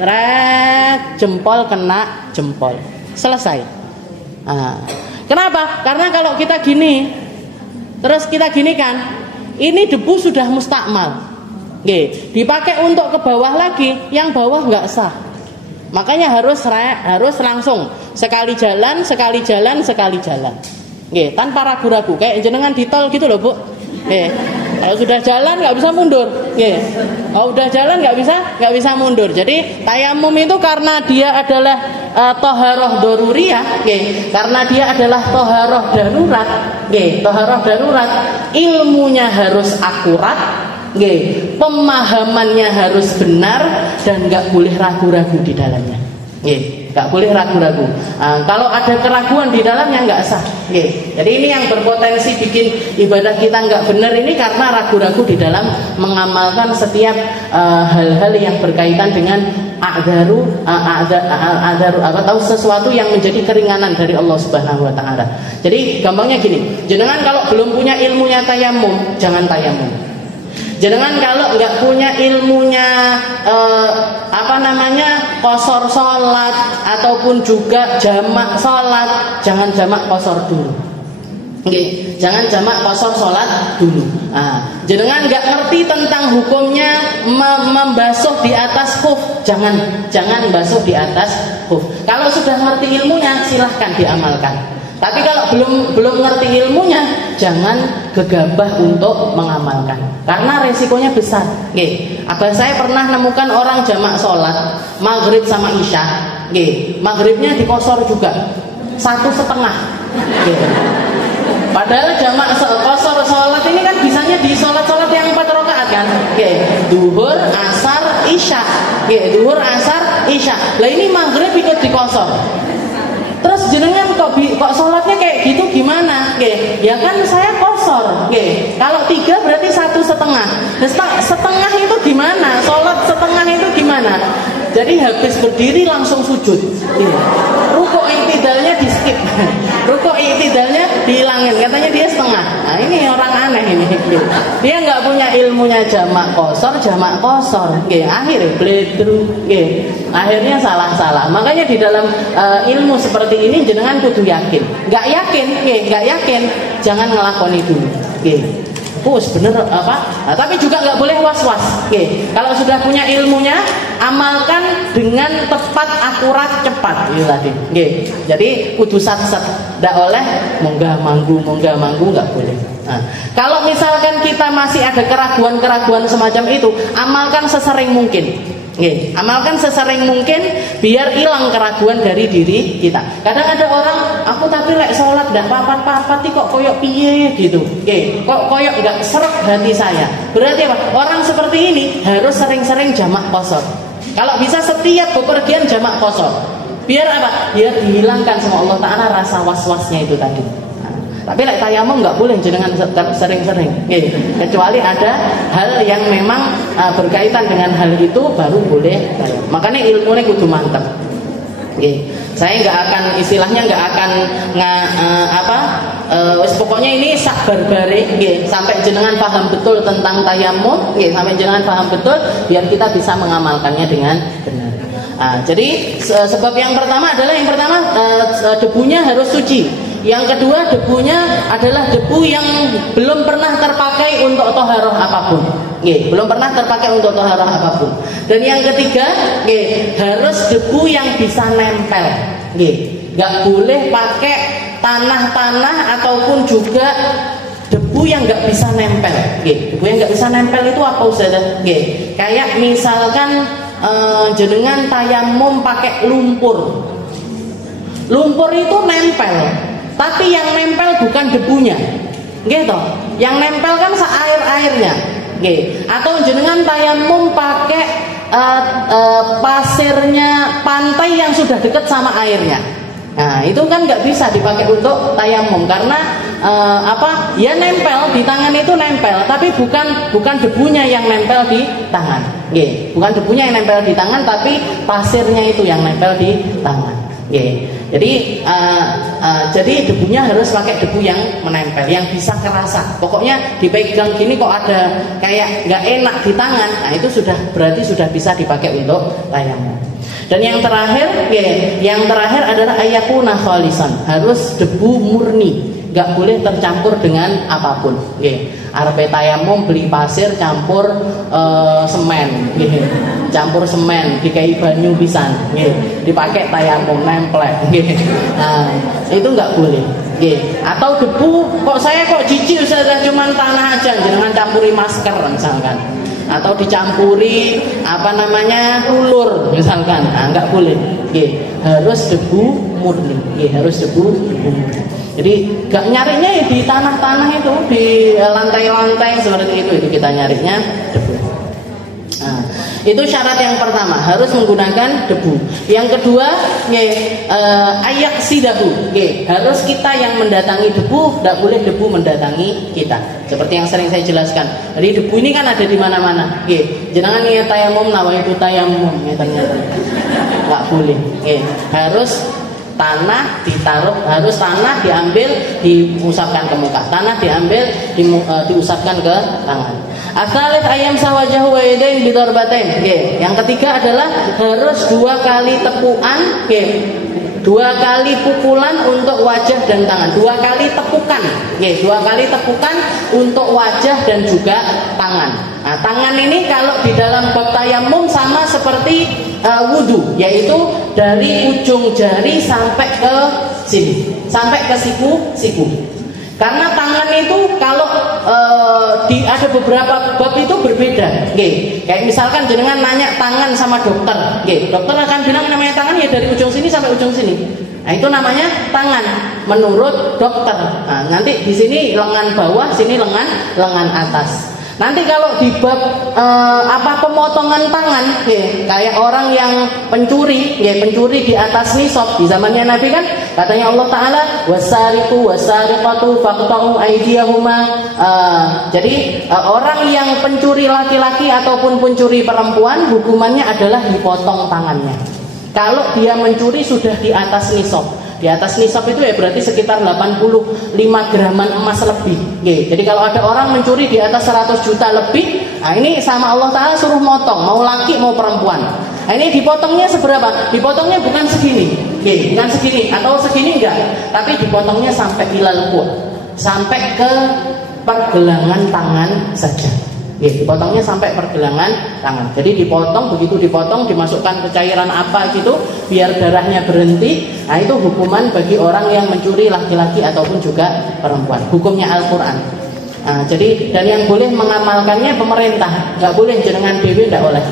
seret, jempol kena jempol. Selesai. Kenapa? Karena kalau kita gini, terus kita gini kan. Ini debu sudah mustakmal, dipakai untuk ke bawah lagi, yang bawah nggak sah. Makanya harus langsung sekali jalan, tanpa ragu-ragu. Kayak jenengan di tol gitu loh Bu. Kalau sudah jalan nggak bisa mundur. Kalau udah jalan nggak bisa mundur. Jadi tayamum itu karena dia adalah toharoh doruriyah, karena dia adalah toharoh darurat, toharoh darurat, ilmunya harus akurat, pemahamannya harus benar dan nggak boleh ragu-ragu di dalamnya. Nggak boleh ragu-ragu. Kalau ada keraguan di dalamnya nggak sah. Jadi ini yang berpotensi bikin ibadah kita nggak benar ini karena ragu-ragu di dalam mengamalkan setiap hal-hal yang berkaitan dengan a'daru atau sesuatu yang menjadi keringanan dari Allah Subhanahu wa taala. Jadi gampangnya gini, jenengan kalau belum punya ilmunya tayamum, jangan tayamum. Jenengan kalau nggak punya ilmunya qasar sholat ataupun juga jamak sholat, jangan jamak qasar dulu. Jangan jamak qasar sholat dulu. Jenengan nggak ngerti tentang hukumnya membasuh di atas khuf, jangan basuh di atas khuf. Kalau sudah ngerti ilmunya silahkan diamalkan. Tapi kalau belum ngerti ilmunya, jangan gegabah untuk mengamalkan, karena resikonya besar. Abah saya pernah nemukan orang jamak sholat maghrib sama isya, maghribnya dikosor juga 1,5. Padahal jamak kosor sholat ini kan bisanya di sholat yang 4 rakaat kan, duhur, asar, isya, duhur, asar, isya. Lah ini maghrib ikut dikosor. Terus jenengan kok sholatnya kayak gitu gimana? Ya kan saya kosor. Kalau 3 berarti 1,5. Setengah itu gimana? Sholat setengah itu gimana? Jadi habis berdiri langsung sujud. Rukuk i'tidalnya di skip. Rukuk i'tidalnya dihilangin. Katanya dia setengah. Nah ini orang aneh ini. Dia nggak punya ilmunya jamak kosor. Akhirnya bledru. Akhirnya salah. Makanya di dalam ilmu seperti ini jenengan kudu yakin. Nggak yakin, jangan ngelakoni dulu. Bener apa? Tapi juga nggak boleh was-was. Kalau sudah punya ilmunya, amalkan dengan tepat, akurat, cepat. Jadi kudu sat-sat. Nggak oleh munggah manggu nggak boleh. Kalau misalkan kita masih ada keraguan semacam itu, amalkan sesering mungkin. Amalkan sesering mungkin biar hilang keraguan dari diri kita. Kadang ada orang, aku tapi lek sholat nggak papat kok koyok piye gitu. Kok koyok nggak seret hati saya. Berarti apa? Orang seperti ini harus sering-sering jamak qasar. Kalau bisa setiap bepergian jamak qasar. Biar apa? Biar dihilangkan sama Allah Ta'ala rasa was-wasnya itu tadi. Tapi lek tayamum nggak boleh jenengan sering-sering, kecuali ada hal yang memang berkaitan dengan hal itu baru boleh tayamum. Makanya ilmunya kudu mantap. Saya nggak akan pokoknya ini sak barbare nggih, sampai jenengan paham betul tentang tayamum nggih, sampai jenengan paham betul biar kita bisa mengamalkannya dengan benar. Jadi sebab yang pertama adalah debunya harus suci. Yang kedua, debunya adalah debu yang belum pernah terpakai untuk toharoh apapun. Belum pernah terpakai untuk toharoh apapun. Dan yang ketiga, harus debu yang bisa nempel. Nggak boleh pakai tanah-tanah ataupun juga debu yang nggak bisa nempel. Debu yang nggak bisa nempel itu apa Ustazah? Kayak misalkan jenengan tayamum pakai lumpur. Lumpur itu nempel, tapi yang nempel bukan debunya, gitu. Yang nempel kan air-airnya, Atau jenengan tayamum pakai pasirnya pantai yang sudah dekat sama airnya. Nah, itu kan nggak bisa dipakai untuk tayamum karena ya nempel di tangan itu nempel, tapi bukan debunya yang nempel di tangan, bukan debunya yang nempel di tangan, tapi pasirnya itu yang nempel di tangan. Jadi debunya harus pakai debu yang menempel, yang bisa kerasa. Pokoknya dipegang gini kok ada kayak nggak enak di tangan, nah itu berarti sudah bisa dipakai untuk tayamum. Dan yang terakhir adalah ayakuna khalisan, harus debu murni, nggak boleh tercampur dengan apapun. Arepe tayamum beli pasir campur semen, campur semen dikai banyu pisan, dipakai tayamum nemplek, nah itu nggak boleh. Atau debu saya jijik Ustazah cuman tanah aja, jangan campuri masker misalkan, atau dicampuri ulur misalkan, nggak boleh. Harus debu murni, harus debu murni. Jadi gak nyarinya ya di tanah-tanah itu, di lantai-lantai seperti itu kita nyarinya debu. Nah, itu syarat yang pertama, harus menggunakan debu. Yang kedua, ayak sidahu, harus kita yang mendatangi debu, tidak boleh debu mendatangi kita. Seperti yang sering saya jelaskan. Jadi debu ini kan ada di mana-mana. Jangan niat tayamum, nawaitu tayamum, ternyata nggak boleh. Harus tanah ditaruh, harus tanah diambil diusapkan ke muka, tanah diambil diusapkan ke tangan. Asalif ayam sawajahu wa yadain bidorbatain. Yang ketiga adalah harus 2 kali tepukan, 2 kali pukulan untuk wajah dan tangan, 2 kali tepukan, 2 kali tepukan untuk wajah dan juga tangan. Nah, tangan ini kalau di dalam bab tayamum sama seperti wudu, yaitu dari ujung jari sampai ke sini, sampai ke siku. Karena tangan itu kalau ada beberapa bab itu berbeda. Kayak misalkan jenengan nanya tangan sama dokter, dokter akan bilang namanya tangan ya dari ujung sini sampai ujung sini. Nah, itu namanya tangan menurut dokter. Nah, nanti di sini lengan bawah, sini lengan atas. Nanti kalau di bab pemotongan tangan, kayak orang yang pencuri di atas nisab di zamannya Nabi kan katanya Allah Taala wasariqu wasariqatu faqta'u aydiyahuma. Jadi orang yang pencuri laki-laki ataupun pencuri perempuan hukumannya adalah dipotong tangannya. Kalau dia mencuri sudah di atas nisab. Di atas nisab itu ya berarti sekitar 85 graman emas lebih. Jadi kalau ada orang mencuri di atas 100 juta lebih, nah ini sama Allah Ta'ala suruh motong, mau laki mau perempuan. Nah ini dipotongnya seberapa? Dipotongnya bukan segini, bukan segini atau segini enggak, tapi dipotongnya sampai ilal qut, sampai ke pergelangan tangan saja. Dipotongnya sampai pergelangan tangan. Jadi dipotong, begitu dipotong dimasukkan ke cairan apa gitu biar darahnya berhenti. Nah itu hukuman bagi orang yang mencuri laki-laki ataupun juga perempuan. Hukumnya Al-Quran. Nah, jadi dan yang boleh mengamalkannya pemerintah, nggak boleh jenengan dewe nggak oleh.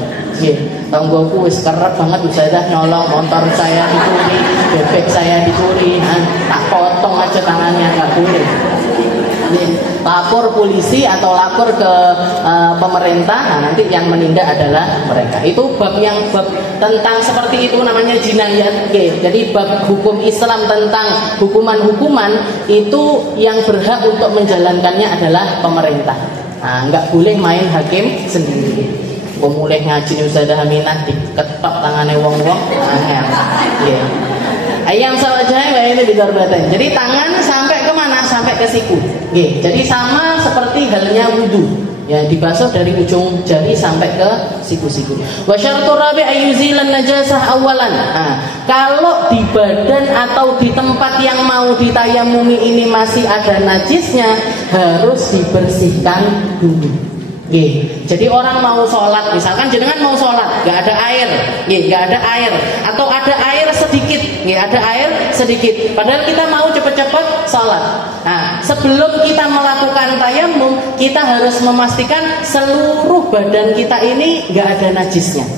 Tonggoku wis kerep banget Ustazah nyolong motor saya dicuri, bebek saya dicuri, tak potong aja tangannya, nggak boleh. Lapor polisi atau lapor ke pemerintah, nah nanti yang menindak adalah mereka. Itu bab tentang seperti itu namanya jinayat. Jadi bab hukum Islam tentang hukuman-hukuman itu yang berhak untuk menjalankannya adalah pemerintah. Nah, nggak boleh main hakim sendiri. Mulai ngaji Ustazah Aminah diketok tangane wong-wong, Ayam sawajah wa ini bidarbatain. Jadi tangan sampai ke mana? Sampai ke siku. Nggih. Jadi sama seperti halnya wudu. Ya, dibasuh dari ujung jari sampai ke siku-siku. Wa syartu rabi ayyuzilan najasah awalan. Nah, kalau di badan atau di tempat yang mau ditayamumi ini masih ada najisnya, harus dibersihkan dulu. Jadi orang mau sholat, misalkan jenengan mau sholat, nggak ada air, nggak ada air, atau ada air sedikit, ada air sedikit. Padahal kita mau cepet-cepet sholat. Nah, sebelum kita melakukan tayamum, kita harus memastikan seluruh badan kita ini nggak ada najisnya.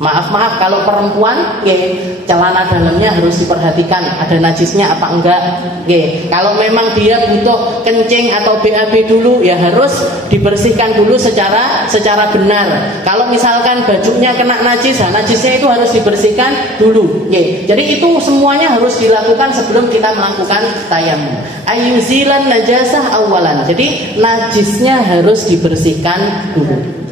Maaf kalau perempuan, celana dalamnya harus diperhatikan ada najisnya apa enggak. Kalau memang dia butuh kencing atau BAB dulu, ya harus dibersihkan dulu secara benar. Kalau misalkan bajunya kena najis, najisnya itu harus dibersihkan dulu. Jadi itu semuanya harus dilakukan sebelum kita melakukan tayamum. Ayyuzilan najasah awalan. Jadi najisnya harus dibersihkan dulu.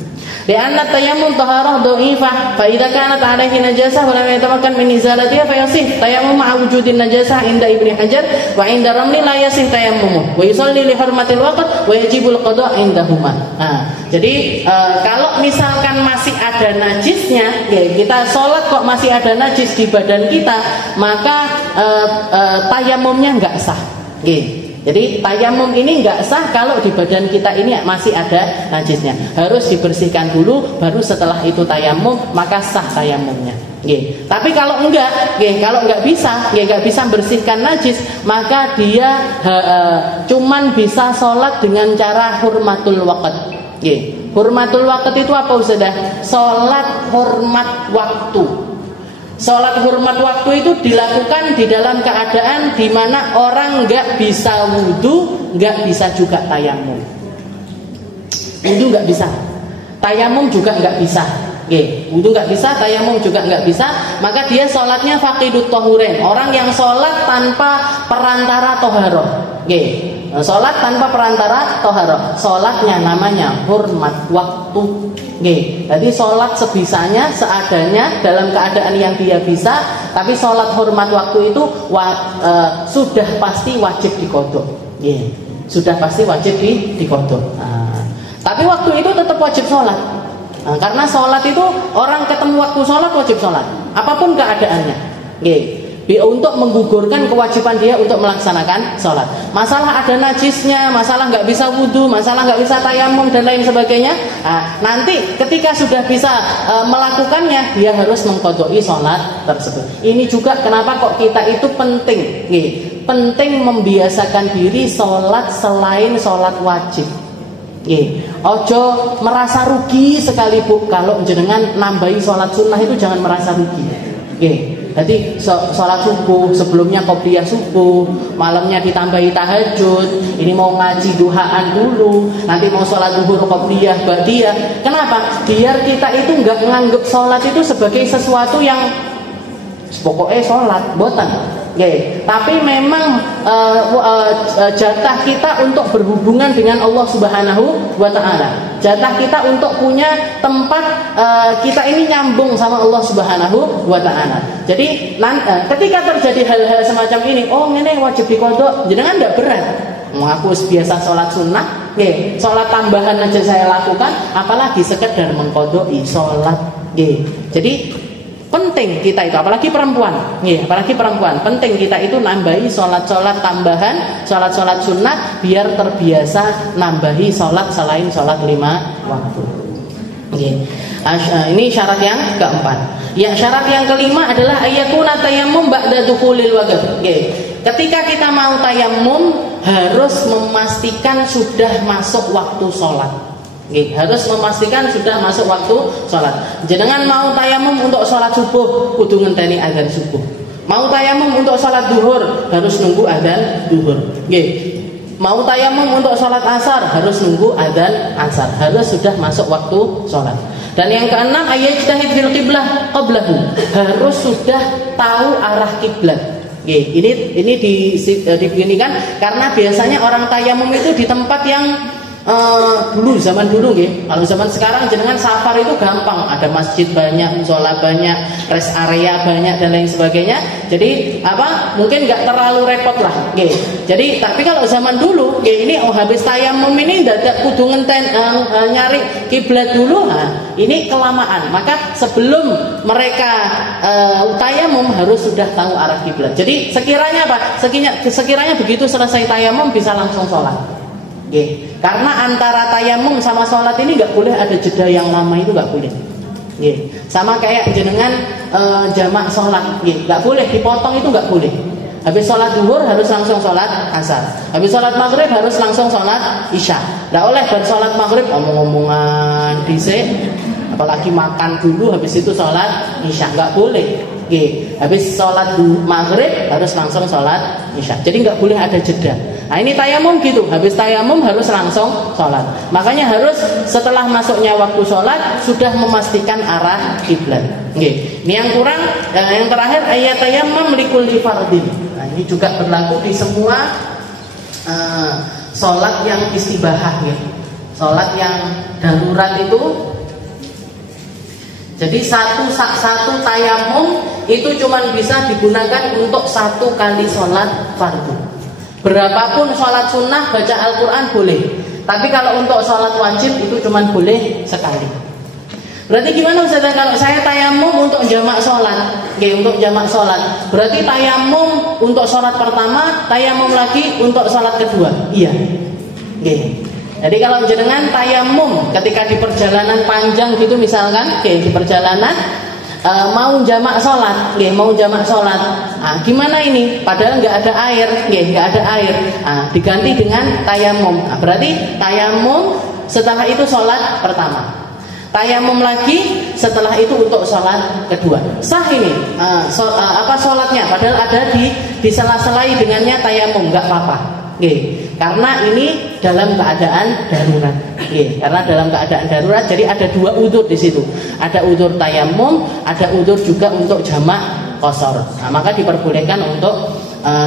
Lianna tayammum taharah dhaifah fa idza kanat 'alaihi najasah wa lam yatamakkan min izalatiha fa yasih tayammum ma'a wujudin najasah inda Ibnu Hajar wa inda Ramli la yasih tayammum wa yusalli li hurmatil waqt wa yajibul qada' indahuma. Nah, jadi kalau misalkan masih ada najisnya, kita sholat kok masih ada najis di badan kita, maka tayammumnya enggak sah. Jadi tayamum ini enggak sah kalau di badan kita ini masih ada najisnya. Harus dibersihkan dulu, baru setelah itu tayamum, maka sah tayamumnya. Tapi kalau enggak bisa bersihkan najis, maka dia cuman bisa sholat dengan cara hurmatul waqt. Hurmatul waqt itu apa Ustazah? Sholat hormat waktu. Sholat hormat waktu itu dilakukan di dalam keadaan di mana orang nggak bisa wudhu, nggak bisa juga tayamum. Wudhu nggak bisa, tayamum juga nggak bisa. Wudhu nggak bisa, tayamum juga nggak bisa. Maka dia sholatnya faqidut tahuren, orang yang sholat tanpa perantara toharoh. Sholat tanpa perantara toharoh, sholatnya namanya hormat waktu. Jadi sholat sebisanya, seadanya, dalam keadaan yang dia bisa. Tapi sholat hormat waktu itu sudah pasti wajib diqodho. Sudah pasti wajib diqodho. Tapi waktu itu tetap wajib sholat. Karena sholat itu orang ketemu waktu sholat wajib sholat, apapun keadaannya. Untuk menggugurkan kewajiban dia untuk melaksanakan sholat. Masalah ada najisnya, masalah nggak bisa wudhu, masalah nggak bisa tayamum dan lain sebagainya. Nanti ketika sudah bisa melakukannya, dia harus mengqodoi sholat tersebut. Ini juga kenapa kok kita itu penting, penting membiasakan diri sholat selain sholat wajib. Ojo merasa rugi sekali Bu kalau jenengan nambahi sholat sunnah, itu jangan merasa rugi. Jadi sholat subuh, sebelumnya qobliyah subuh, malamnya ditambahi tahajud, ini mau ngaji duhaan dulu, nanti mau sholat zuhur qobliyah ba'diyah. Kenapa? Biar kita itu nggak nganggep sholat itu sebagai sesuatu yang pokoknya sholat, boten. Tapi memang jatah kita untuk berhubungan dengan Allah Subhanahu wa Ta'ala. Jatah kita untuk punya tempat kita ini nyambung sama Allah Subhanahu wa Ta'ala. Jadi ketika terjadi hal-hal semacam ini, ini wajib diqodho, jangan enggak berat. Aku biasa sholat sunnah, sholat tambahan aja saya lakukan, apalagi sekedar mengqodhoi sholat. Jadi penting kita itu, apalagi perempuan, penting kita itu nambahi sholat-sholat tambahan, sholat-sholat sunnah, biar terbiasa nambahi sholat selain sholat 5 waktu. Ini syarat yang keempat. Syarat yang kelima adalah ayyakuna tayammum ba'da dukhulil waqt. Ketika kita mau tayammum, harus memastikan sudah masuk waktu sholat. Harus memastikan sudah masuk waktu sholat. Jenengan mau tayamum untuk sholat subuh, kudu ngenteni adzan subuh. Mau tayamum untuk sholat duhur, harus nunggu adzan duhur. Mau tayamum untuk sholat asar, harus nunggu adzan asar. Harus sudah masuk waktu sholat. Dan yang keenam, ayyajtahid fil qiblah qablahu. Harus sudah tahu arah kiblat. Ini dibeginikan karena biasanya orang tayamum itu di tempat yang dulu zaman dulu nggih. Kalau zaman sekarang jenengan safar itu gampang, ada masjid banyak, musola banyak, rest area banyak dan lain sebagainya. Jadi mungkin nggak terlalu repot lah nggih. Jadi tapi kalau zaman dulu nggih, ini habis tayamum ini dadak kudu ngenten nyari kiblat dulu. Nah, ini kelamaan. Maka sebelum mereka tayamum harus sudah tahu arah kiblat. Jadi sekiranya sekiranya begitu selesai tayamum bisa langsung sholat. Nggih. Karena antara tayamum sama sholat ini nggak boleh ada jeda yang lama, itu nggak boleh. Nggih. Sama kayak jenengan jamak sholat, nggih, nggak boleh dipotong, itu nggak boleh. Habis sholat duhur harus langsung sholat asar. Habis sholat maghrib harus langsung sholat isya. Nggak oleh bersolat maghrib omong-omongan dhisik, apalagi makan dulu habis itu sholat isya, nggak boleh. Nggih. Habis sholat maghrib harus langsung sholat isya. Jadi nggak boleh ada jeda. Nah ini tayamum gitu, habis tayamum harus langsung sholat. Makanya harus setelah masuknya waktu sholat sudah memastikan arah kiblat. Oke. Ini yang kurang. Yang terakhir ayat tayammum likulli fardin. Nah ini juga berlaku di semua sholat yang istibahah, ya. Sholat yang darurat itu. Jadi satu tayamum itu cuma bisa digunakan untuk satu kali sholat fardu. Berapapun sholat sunnah baca Al-Quran boleh, tapi kalau untuk sholat wajib itu cuma boleh sekali. Berarti gimana Ustaz kalau saya tayamum untuk jamak sholat? Untuk jamak sholat berarti tayamum untuk sholat pertama, tayamum lagi untuk sholat kedua. Iya. Jadi kalau jenengan tayamum ketika di perjalanan panjang gitu misalkan, di perjalanan mau jamak sholat, mau jamak sholat. Gimana ini? Padahal nggak ada air, nggak ada air. Diganti dengan tayamum. Berarti tayamum setelah itu sholat pertama. Tayamum lagi setelah itu untuk sholat kedua. Sah ini sholatnya? Padahal ada di sela-selai dengannya tayamum, nggak apa-apa. Karena ini dalam keadaan darurat. Karena dalam keadaan darurat, jadi ada dua udzur di situ. Ada udzur tayamum, ada udzur juga untuk jamak qashar. Maka diperbolehkan untuk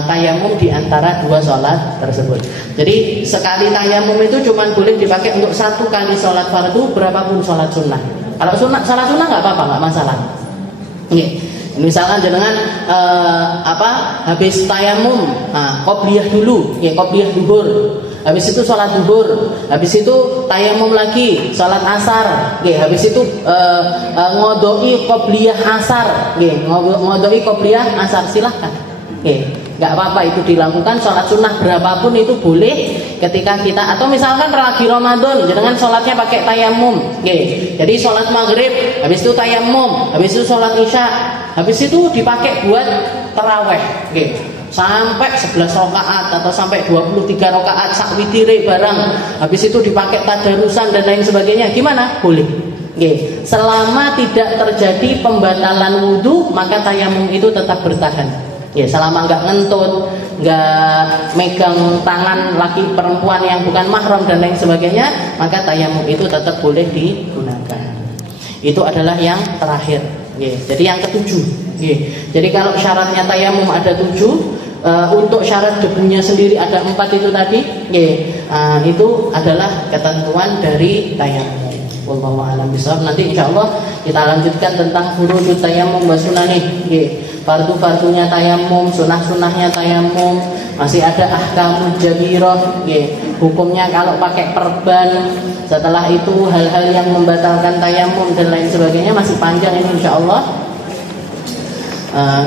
tayamum di antara dua sholat tersebut. Jadi sekali tayamum itu cuma boleh dipakai untuk satu kali sholat fardu, berapapun sholat sunnah. Kalau sholat sunnah nggak apa-apa, nggak masalah. Misalkan jenengan habis tayamum, qobliyah dulu, qobliyah duhur. Habis itu sholat duhur, habis itu tayamum lagi, sholat asar, habis itu ngodoi qobliyah asar, ngodoi qobliyah asar, silahkan, nggak apa-apa itu dilakukan. Sholat sunnah berapapun itu boleh ketika kita, atau misalkan lagi Ramadan, jangan sholatnya pakai tayamum, jadi sholat maghrib, habis itu tayamum, habis itu sholat isya, habis itu dipakai buat taraweh, sampai 11 rakaat atau sampai 23 rakaat sak witire barang. Habis itu dipakai tadarusan dan lain sebagainya. Gimana? Boleh. Selama tidak terjadi pembatalan wudu, maka tayamum itu tetap bertahan. Selama nggak ngentut, nggak megang tangan laki perempuan yang bukan mahram dan lain sebagainya, maka tayamum itu tetap boleh digunakan. Itu adalah yang terakhir. Jadi yang ketujuh. Jadi kalau syaratnya tayamum ada 7, untuk syarat debunya sendiri ada 4 itu tadi. Itu adalah ketentuan dari tayamum. Wallahu a'lam bishawab. Nanti insyaallah kita lanjutkan tentang furudut tayamum wa sunanih. Fardu-fardunya tayamum, sunah-sunahnya tayamum. Masih ada ahkamul jabirah, hukumnya kalau pakai perban. Setelah itu hal-hal yang membatalkan tayamum dan lain sebagainya, masih panjang ini insyaallah.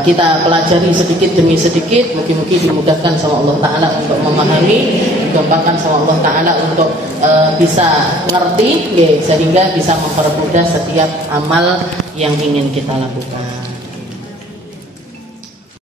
Kita pelajari sedikit demi sedikit. Mungkin dimudahkan sama Allah Ta'ala untuk memahami, digampangkan sama Allah Ta'ala untuk bisa ngerti, sehingga bisa mempermudah setiap amal yang ingin kita lakukan.